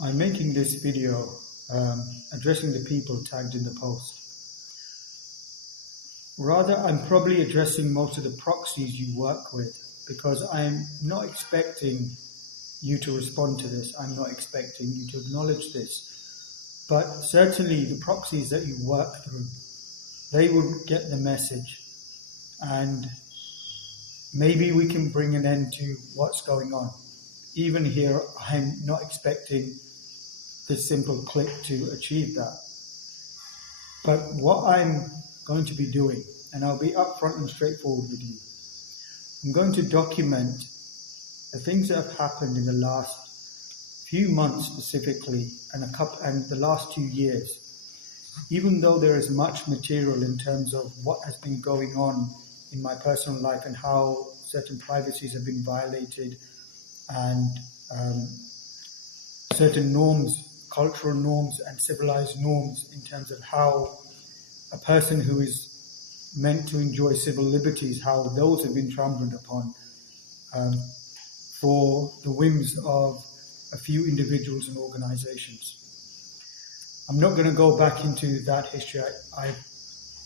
I'm making this video addressing the people tagged in the post. Rather, I'm probably addressing most of the proxies you work with, because I'm not expecting you to respond to this. I'm not expecting you to acknowledge this. But certainly the proxies that you work through, they will get the message. And maybe we can bring an end to what's going on. Even here, I'm not expecting this simple click to achieve that. But what I'm going to be doing, and I'll be upfront and straightforward with you, I'm going to document the things that have happened in the last few months specifically, and the last 2 years. Even though there is much material in terms of what has been going on in my personal life and how certain privacies have been violated, and certain norms, cultural norms and civilized norms in terms of how a person who is meant to enjoy civil liberties, how those have been trampled upon for the whims of a few individuals and organizations. I'm not going to go back into that history. I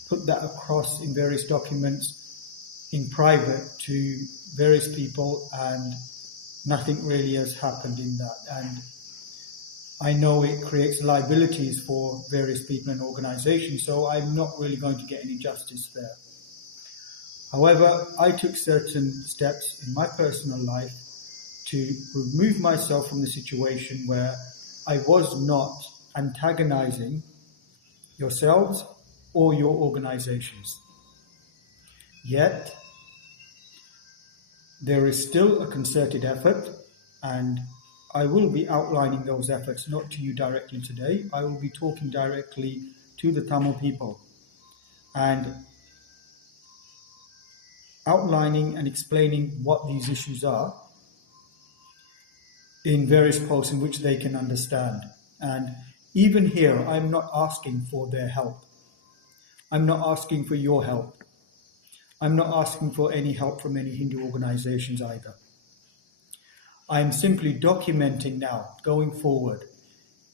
put that across in various documents in private to various people, and nothing really has happened in that. And I know it creates liabilities for various people and organizations, so I'm not really going to get any justice there. However, I took certain steps in my personal life to remove myself from the situation where I was not antagonizing yourselves or your organizations. Yet, there is still a concerted effort, and I will be outlining those efforts, not to you directly today. I will be talking directly to the Tamil people and outlining and explaining what these issues are in various posts in which they can understand. And even here, I'm not asking for their help. I'm not asking for your help. I'm not asking for any help from any Hindu organizations either. I'm simply documenting now, going forward,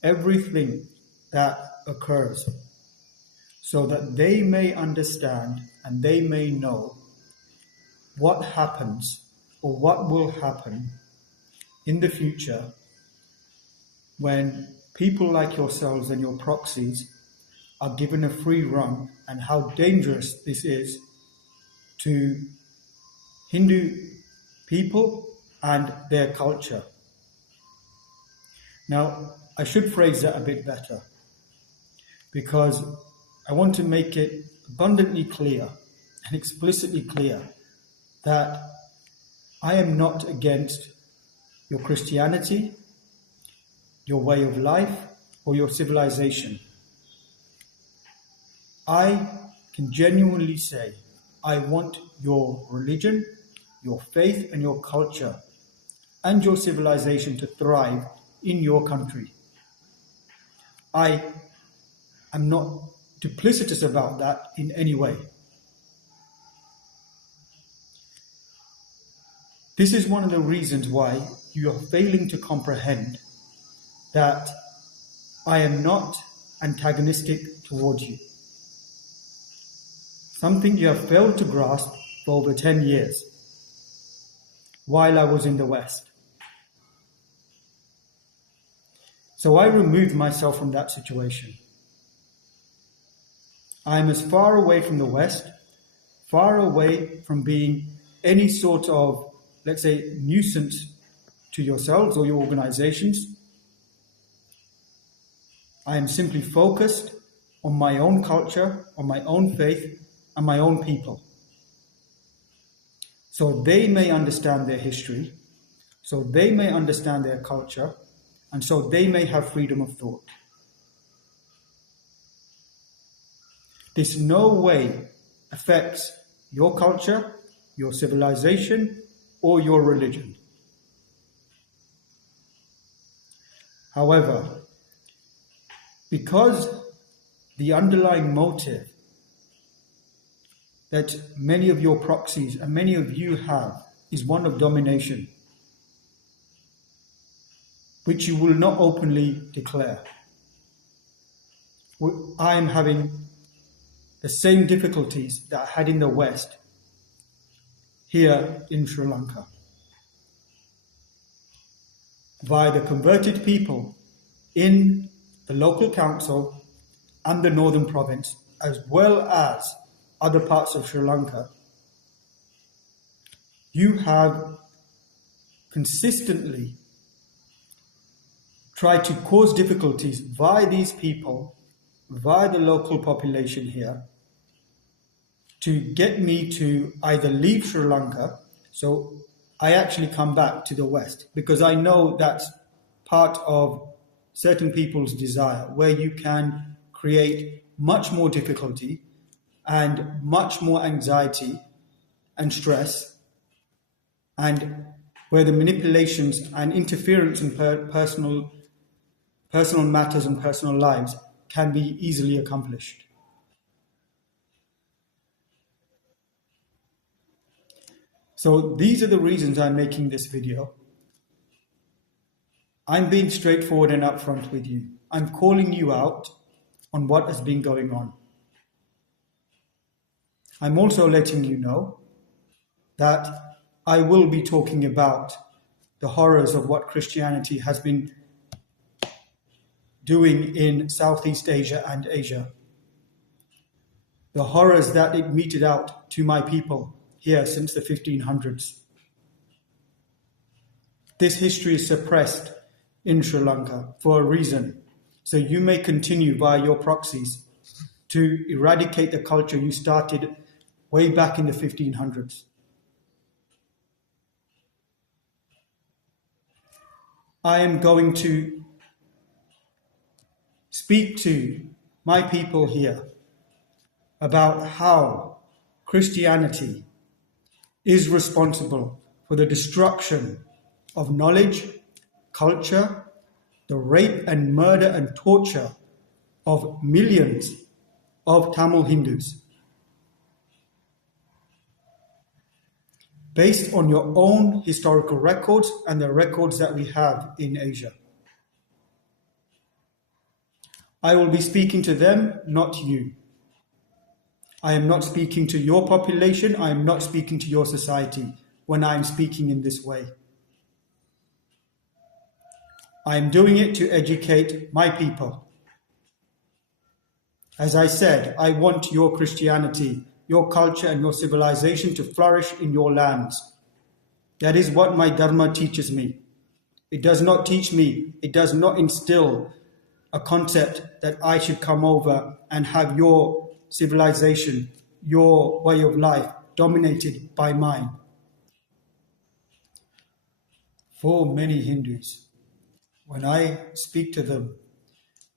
everything that occurs so that they may understand and they may know what happens or what will happen in the future when people like yourselves and your proxies are given a free run, and how dangerous this is to Hindu people and their culture. Now, I should phrase that a bit better, because I want to make it abundantly clear and explicitly clear that I am not against your Christianity, your way of life, or your civilization. I can genuinely say I want your religion, your faith, and your culture and your civilization to thrive in your country. I am not duplicitous about that in any way. This is one of the reasons why you are failing to comprehend that I am not antagonistic towards you. Something you have failed to grasp for over 10 years while I was in the West. So I removed myself from that situation. I am as far away from the West, far away from being any sort of, let's say, nuisance to yourselves or your organizations. I am simply focused on my own culture, on my own faith, and my own people. So they may understand their history, so they may understand their culture, and so they may have freedom of thought. This in no way affects your culture, your civilization, or your religion. However, because the underlying motive that many of your proxies and many of you have is one of domination, which you will not openly declare. I'm having the same difficulties that I had in the West here in Sri Lanka. Via the converted people in the local council and the northern province, as well as other parts of Sri Lanka, you have consistently tried to cause difficulties via these people, via the local population here, to get me to either leave Sri Lanka, so I actually come back to the West, because I know that's part of certain people's desire, where you can create much more difficulty and much more anxiety and stress, and where the manipulations and interference in personal matters and personal lives can be easily accomplished. So these are the reasons I'm making this video. I'm being straightforward and upfront with you. I'm calling you out on what has been going on. I'm also letting you know that I will be talking about the horrors of what Christianity has been doing in Southeast Asia and Asia. The horrors that it meted out to my people here since the 1500s. This history is suppressed in Sri Lanka for a reason, so you may continue via your proxies to eradicate the culture you started way back in the 1500s. I am going to speak to my people here about how Christianity is responsible for the destruction of knowledge, culture, the rape and murder and torture of millions of Tamil Hindus. Based on your own historical records and the records that we have in Asia. I will be speaking to them, not you. I am not speaking to your population, I am not speaking to your society when I am speaking in this way. I am doing it to educate my people. As I said, I want your Christianity, your culture and your civilization to flourish in your lands. That is what my Dharma teaches me. It does not teach me, it does not instill a concept that I should come over and have your civilization, your way of life dominated by mine. For many Hindus, when I speak to them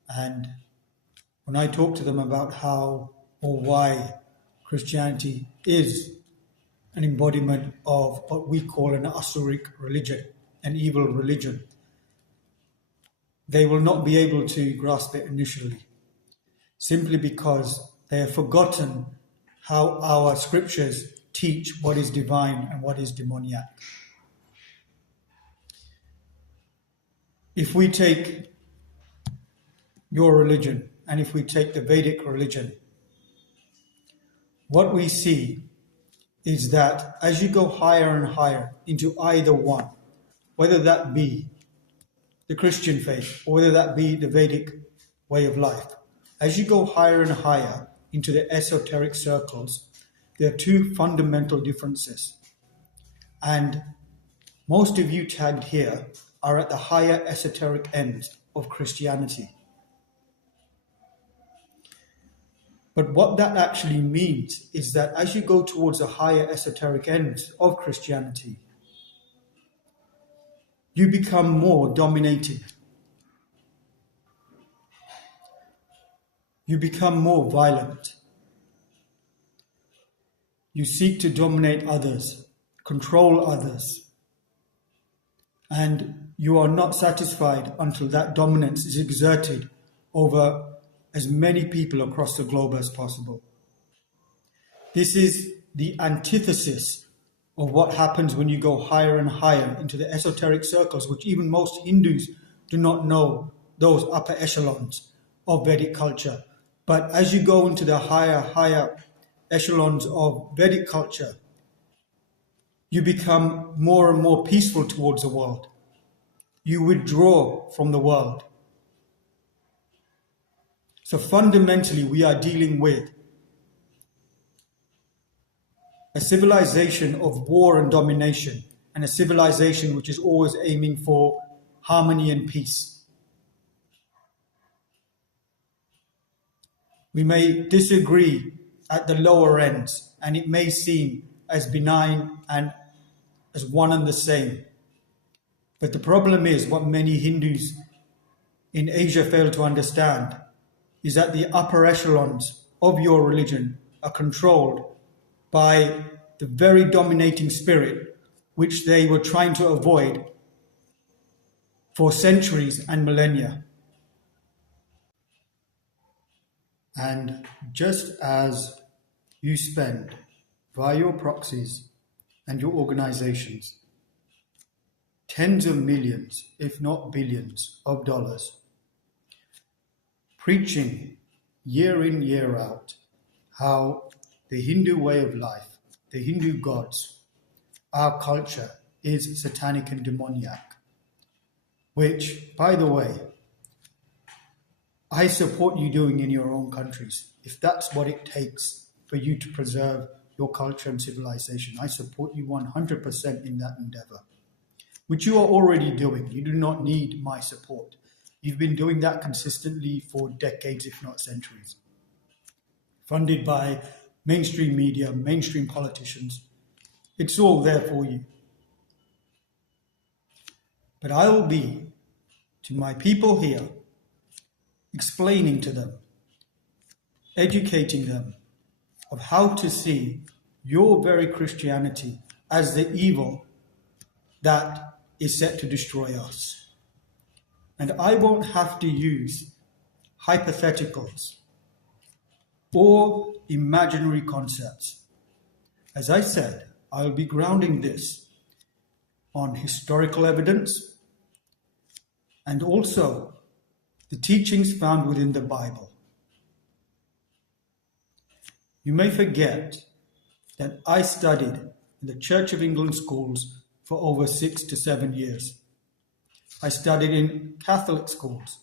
and when I talk to them about how or why Christianity is an embodiment of what we call an asuric religion, an evil religion, they will not be able to grasp it initially, simply because they have forgotten how our scriptures teach what is divine and what is demoniac. If we take your religion and if we take the Vedic religion, what we see is that as you go higher and higher into either one, whether that be the Christian faith or whether that be the Vedic way of life, as you go higher and higher into the esoteric circles, there are two fundamental differences. And most of you tagged here are at the higher esoteric end of Christianity. But what that actually means is that as you go towards the higher esoteric end of Christianity, you become more dominated. You become more violent. You seek to dominate others, control others, and you are not satisfied until that dominance is exerted over as many people across the globe as possible. This is the antithesis of what happens when you go higher and higher into the esoteric circles, which even most Hindus do not know those upper echelons of Vedic culture. But as you go into the higher echelons of Vedic culture, you become more and more peaceful towards the world. You withdraw from the world. So fundamentally, we are dealing with a civilization of war and domination, and a civilization which is always aiming for harmony and peace. We may disagree at the lower ends, and it may seem as benign and as one and the same. But the problem is, what many Hindus in Asia fail to understand is that the upper echelons of your religion are controlled by the very dominating spirit which they were trying to avoid for centuries and millennia. And just as you spend via your proxies and your organizations tens of millions, if not billions, of dollars preaching year in, year out how the Hindu way of life, the Hindu gods, our culture is satanic and demoniac, which, by the way, I support you doing in your own countries. If that's what it takes for you to preserve your culture and civilization, I support you 100% in that endeavor, which you are already doing. You do not need my support. You've been doing that consistently for decades, if not centuries. Funded by mainstream media, mainstream politicians. It's all there for you. But I will be, to my people here, explaining to them, educating them of how to see your very Christianity as the evil that is set to destroy us. And I won't have to use hypotheticals or imaginary concepts. As I said, I'll be grounding this on historical evidence and also the teachings found within the Bible. You may forget that I studied in the Church of England schools for over 6 to 7 years. I studied in Catholic schools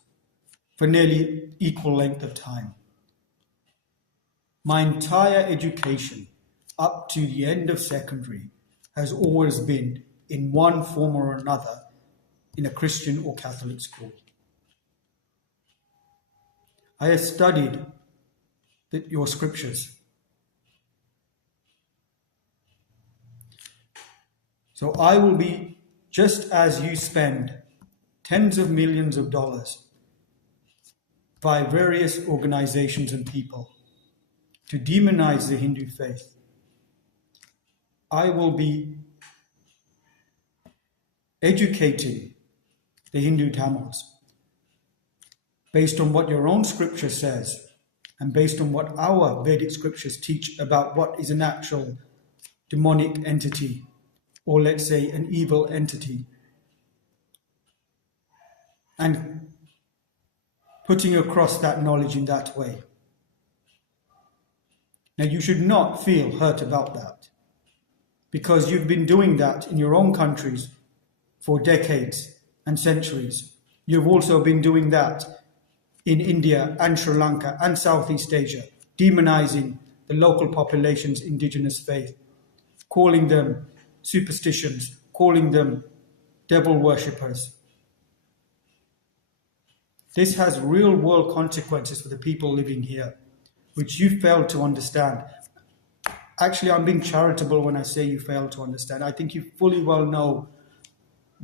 for nearly equal length of time. My entire education up to the end of secondary has always been in one form or another in a Christian or Catholic school. I have studied your scriptures. So I will be, just as you spend tens of millions of dollars by various organizations and people to demonize the Hindu faith, I will be educating the Hindu Tamils based on what your own scripture says and based on what our Vedic scriptures teach about what is an actual demonic entity, or let's say an evil entity, and putting across that knowledge in that way. Now, you should not feel hurt about that, because you've been doing that in your own countries for decades and centuries. You've also been doing that in India and Sri Lanka and Southeast Asia, demonizing the local population's indigenous faith, calling them superstitions, calling them devil worshippers. This has real world consequences for the people living here, which you fail to understand. Actually, I'm being charitable when I say you fail to understand. I think you fully well know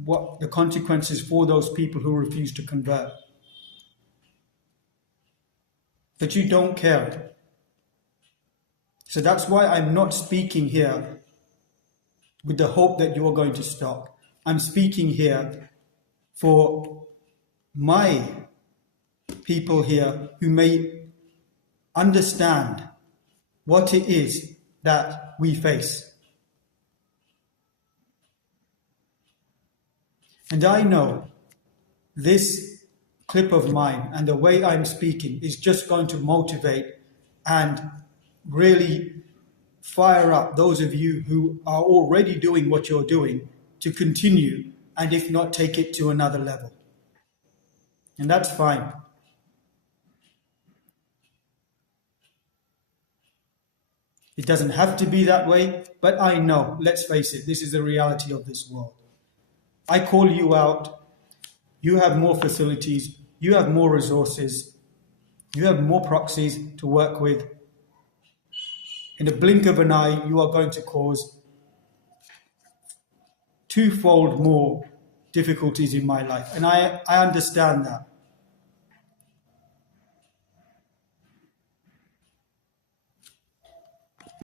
what the consequences for those people who refuse to convert. But you don't care. So that's why I'm not speaking here with the hope that you are going to stop. I'm speaking here for my people here who may understand what it is that we face. And I know this clip of mine and the way I'm speaking is just going to motivate and really fire up those of you who are already doing what you're doing to continue, and if not, take it to another level. And that's fine. It doesn't have to be that way, but I know, let's face it, this is the reality of this world. I call you out, you have more facilities, you have more resources, you have more proxies to work with. In a blink of an eye, you are going to cause twofold more difficulties in my life. And I understand that.